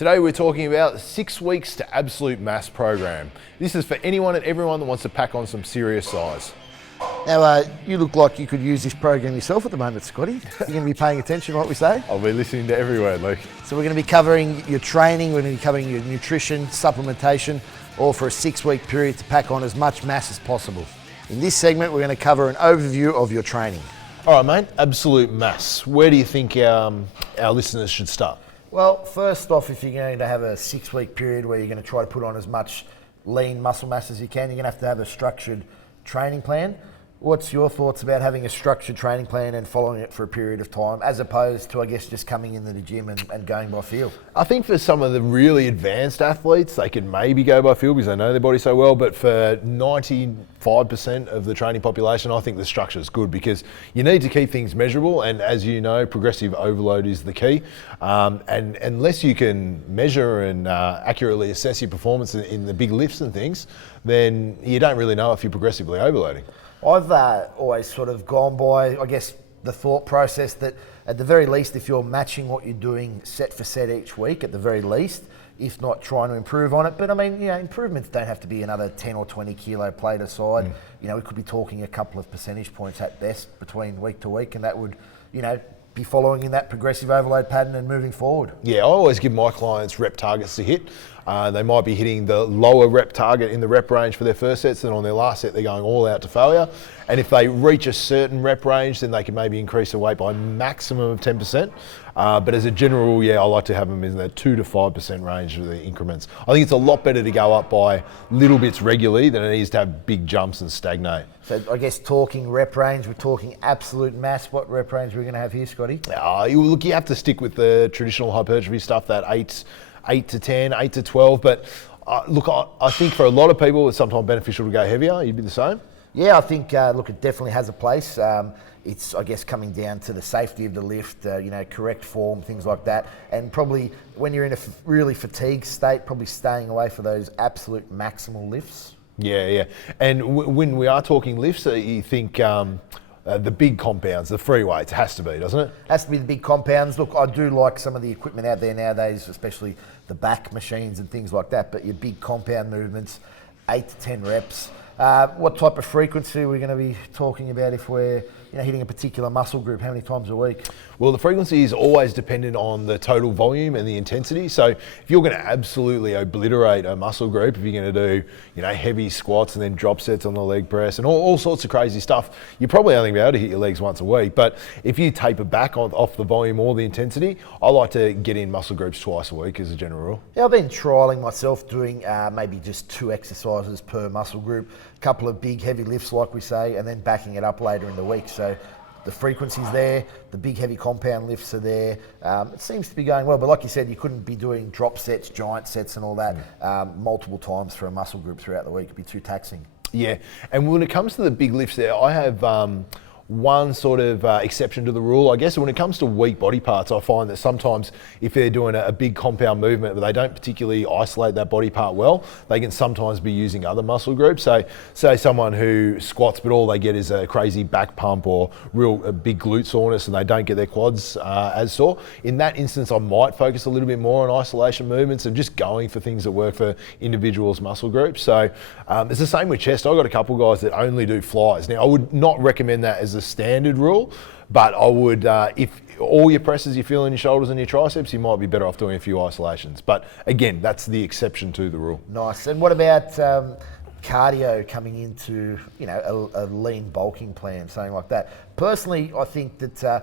Today we're talking about the 6 weeks to absolute mass program. This is for anyone and everyone that wants to pack on some serious size. Now, you look like you could use this program yourself at the moment, Scotty. You're going to be paying attention to what we say? I'll be listening to every word, Luke. So we're going to be covering your training, we're going to be covering your nutrition, supplementation, all for a 6-week period to pack on as much mass as possible. In this segment, we're going to cover an overview of your training. All right, mate, absolute mass. Where do you think our listeners should start? Well, first off, if you're going to have a 6-week period where you're going to try to put on as much lean muscle mass as you can, you're going to have a structured training plan. What's your thoughts about having a structured training plan and following it for a period of time, as opposed to, I guess, just coming into the gym and going by feel? I think for some of the really advanced athletes, they can maybe go by feel because they know their body so well, but for 95% of the training population, I think the structure is good because you need to keep things measurable, and as you know, progressive overload is the key. And unless you can measure and accurately assess your performance in the big lifts and things, then you don't really know if you're progressively overloading. I've always sort of gone by, I guess, the thought process that at the very least, if you're matching what you're doing set for set each week, at the very least, if not trying to improve on it. But I mean, improvements don't have to be another 10 or 20 kilo plate aside. We could be talking a couple of percentage points at best between week to week, and that would, be following in that progressive overload pattern and moving forward. Yeah, I always give my clients rep targets to hit. They might be hitting the lower rep target in the rep range for their first sets, and on their last set they're going all out to failure. And if they reach a certain rep range, then they can maybe increase the weight by a maximum of 10%. But as a general rule, I like to have them in the 2 to 5% range of the increments. I think it's a lot better to go up by little bits regularly than it is to have big jumps and stagnate. So I guess talking rep range, we're talking absolute mass. What rep range are we going to have here, Scotty? Look, you have to stick with the traditional hypertrophy stuff, that 8 to 10, 8 to 12. But look, I think for a lot of people, it's sometimes beneficial to go heavier. You'd be the same? Yeah, I think, it definitely has a place. It's, I guess, coming down to the safety of the lift, correct form, things like that. And probably when you're in a really fatigued state, probably staying away for those absolute maximal lifts. Yeah. And when we are talking lifts, you think the big compounds, the free weights, has to be, doesn't it? Has to be the big compounds. Look, I do like some of the equipment out there nowadays, especially the back machines and things like that, but your big compound movements, 8 to 10 reps. What type of frequency are we going to be talking about if we're hitting a particular muscle group? How many times a week? Well, the frequency is always dependent on the total volume and the intensity. So if you're going to absolutely obliterate a muscle group, if you're going to do heavy squats and then drop sets on the leg press and all sorts of crazy stuff, you're probably only going to be able to hit your legs once a week. But if you taper back off the volume or the intensity, I like to get in muscle groups twice a week as a general rule. Yeah, I've been trialling myself doing maybe just 2 exercises per muscle group, a couple of big heavy lifts like we say, and then backing it up later in the week. So the frequency's there, the big heavy compound lifts are there. It seems to be going well, but like you said, you couldn't be doing drop sets, giant sets and all that multiple times for a muscle group throughout the week. It'd be too taxing. Yeah, and when it comes to the big lifts there, I have one sort of exception to the rule, I guess. When it comes to weak body parts, I find that sometimes if they're doing a big compound movement but they don't particularly isolate that body part well, they can sometimes be using other muscle groups. So say someone who squats but all they get is a crazy back pump or a big glute soreness and they don't get their quads as sore. In that instance, I might focus a little bit more on isolation movements and just going for things that work for individuals' muscle groups. So it's the same with chest. I've got a couple of guys that only do flies. Now, I would not recommend that as a standard rule, but I would, if all your presses you feel in your shoulders and your triceps, you might be better off doing a few isolations. But again, that's the exception to the rule. Nice. And what about cardio coming into a lean bulking plan, something like that? Personally, I think that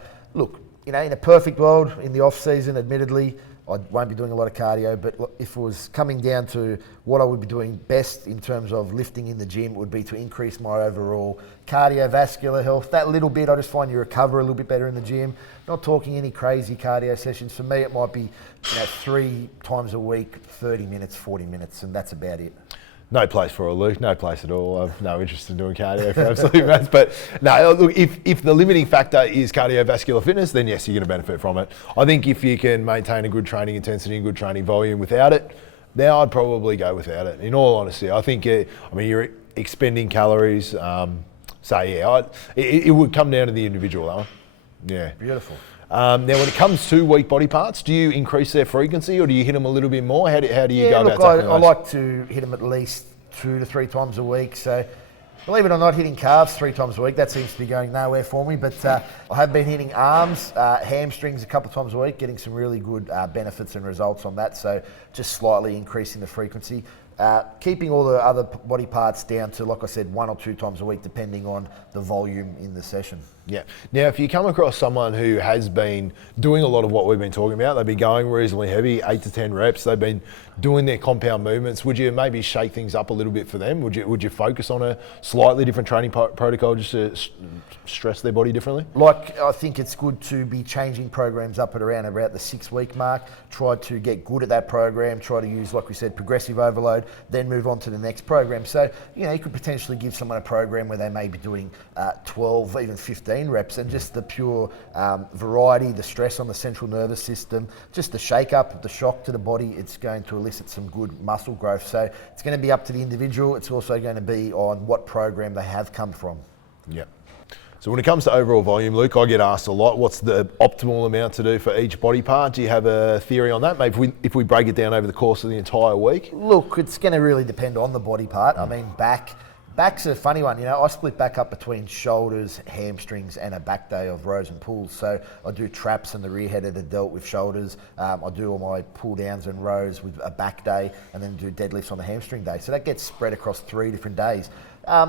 in a perfect world, in the off season, admittedly, I won't be doing a lot of cardio, but if it was coming down to what I would be doing best in terms of lifting in the gym, it would be to increase my overall cardiovascular health. That little bit, I just find you recover a little bit better in the gym. Not talking any crazy cardio sessions. For me, it might be 3 times a week, 30 minutes, 40 minutes, and that's about it. No place for a Luke, no place at all. I've no interest in doing cardio for absolute mass. But no, look, if the limiting factor is cardiovascular fitness, then yes, you're going to benefit from it. I think if you can maintain a good training intensity and good training volume without it, then I'd probably go without it. In all honesty, I think, you're expending calories. It would come down to the individual, though. Yeah. Beautiful. Now, when it comes to weak body parts, do you increase their frequency or do you hit them a little bit more? How do you go about tackling those? I like to hit them at least 2 to 3 times a week. So, believe it or not, hitting calves 3 times a week, that seems to be going nowhere for me. But I have been hitting arms, hamstrings a couple of times a week, getting some really good benefits and results on that. So just slightly increasing the frequency. Keeping all the other body parts down to, like I said, 1 or 2 times a week, depending on the volume in the session. Yeah. Now, if you come across someone who has been doing a lot of what we've been talking about, they've been going reasonably heavy, 8 to 10 reps, they've been doing their compound movements, would you maybe shake things up a little bit for them? Would you focus on a slightly different training protocol just to stress their body differently? Like, I think it's good to be changing programs up at around about the 6-week mark. Try to get good at that program. Try to use, like we said, progressive overload, then move on to the next program. So, you could potentially give someone a program where they may be doing 12, even 15 reps, and just the pure variety, the stress on the central nervous system, just the shake up, the shock to the body, it's going to elicit some good muscle growth. So it's going to be up to the individual. It's also going to be on what program they have come from. Yep. So when it comes to overall volume, Luke, I get asked a lot, what's the optimal amount to do for each body part? Do you have a theory on that? Maybe if we break it down over the course of the entire week? Look, it's going to really depend on the body part. I mean, back's a funny one. I split back up between shoulders, hamstrings, and a back day of rows and pulls. So I do traps and the rear headed are dealt with shoulders. I do all my pull downs and rows with a back day, and then do deadlifts on the hamstring day. So that gets spread across 3 different days.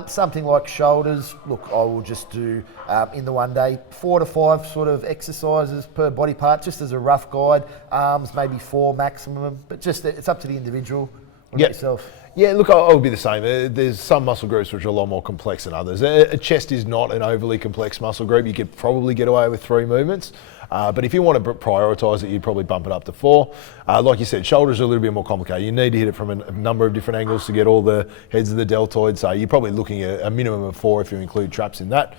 Something like shoulders, look, I will just do in the one day 4 to 5 sort of exercises per body part, just as a rough guide. Arms, maybe 4 maximum, but just it's up to the individual. What about yourself? Yeah, look, I'll be the same. There's some muscle groups which are a lot more complex than others. A chest is not an overly complex muscle group. You could probably get away with 3 movements. But if you want to prioritise it, you'd probably bump it up to 4. Like you said, shoulders are a little bit more complicated. You need to hit it from a number of different angles to get all the heads of the deltoid. So you're probably looking at a minimum of 4 if you include traps in that.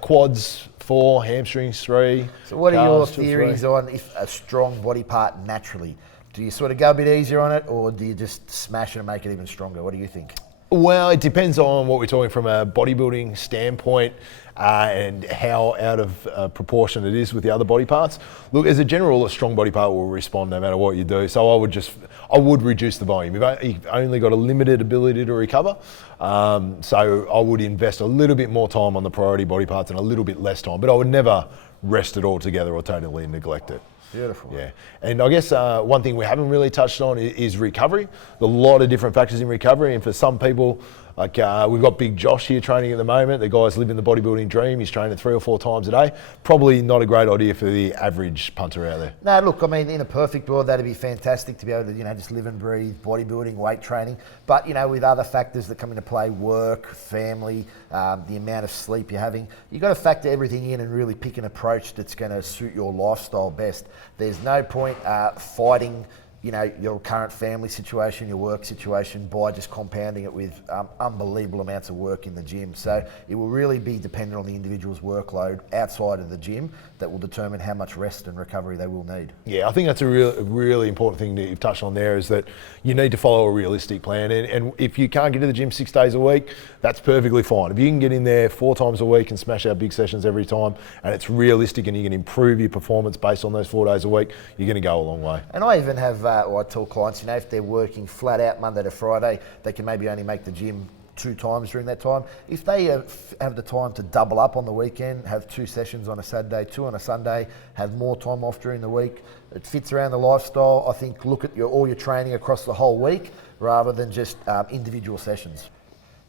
Quads, 4, hamstrings, 3. So what are your theories on if a strong body part naturally? Do you sort of go a bit easier on it, or do you just smash it and make it even stronger? What do you think? Well, it depends on what we're talking from a bodybuilding standpoint and how out of proportion it is with the other body parts. Look, as a general rule, a strong body part will respond no matter what you do. So I would reduce the volume. You've only got a limited ability to recover. So I would invest a little bit more time on the priority body parts and a little bit less time, but I would never rest it all together or totally neglect it. Beautiful. Yeah. And I guess one thing we haven't really touched on is recovery. There's a lot of different factors in recovery, and for some people, like we've got Big Josh here training at the moment. The guy's living the bodybuilding dream. He's training 3 or 4 times a day. Probably not a great idea for the average punter out there. No, look, I mean, in a perfect world, that'd be fantastic to be able to, just live and breathe bodybuilding, weight training. But, with other factors that come into play, work, family, the amount of sleep you're having, you've got to factor everything in and really pick an approach that's going to suit your lifestyle best. There's no point fighting your current family situation, your work situation, by just compounding it with unbelievable amounts of work in the gym. So it will really be dependent on the individual's workload outside of the gym that will determine how much rest and recovery they will need. Yeah, I think that's a really important thing that you've touched on there, is that you need to follow a realistic plan. And if you can't get to the gym 6 days a week, that's perfectly fine. If you can get in there 4 times a week and smash out big sessions every time, and it's realistic and you can improve your performance based on those 4 days a week, you're going to go a long way. And I even have, I tell clients, if they're working flat out Monday to Friday, they can maybe only make the gym 2 times during that time. If they have the time to double up on the weekend, have 2 sessions on a Saturday, 2 on a Sunday, have more time off during the week, it fits around the lifestyle. I think look at all your training across the whole week rather than just individual sessions.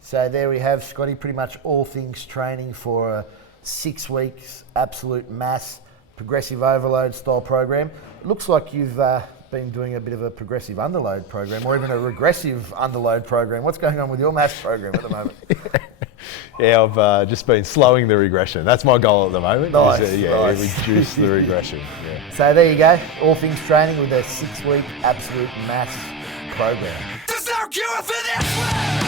So there we have, Scotty, pretty much all things training for a 6 weeks absolute mass progressive overload style program. It looks like you've been doing a bit of a progressive underload program, or even a regressive underload program. What's going on with your mass program at the moment? Yeah, I've just been slowing the regression. That's my goal at the moment. Nice, Reduce the regression. Yeah. So there you go, all things training with a 6 week absolute mass program. There's no cure for this one!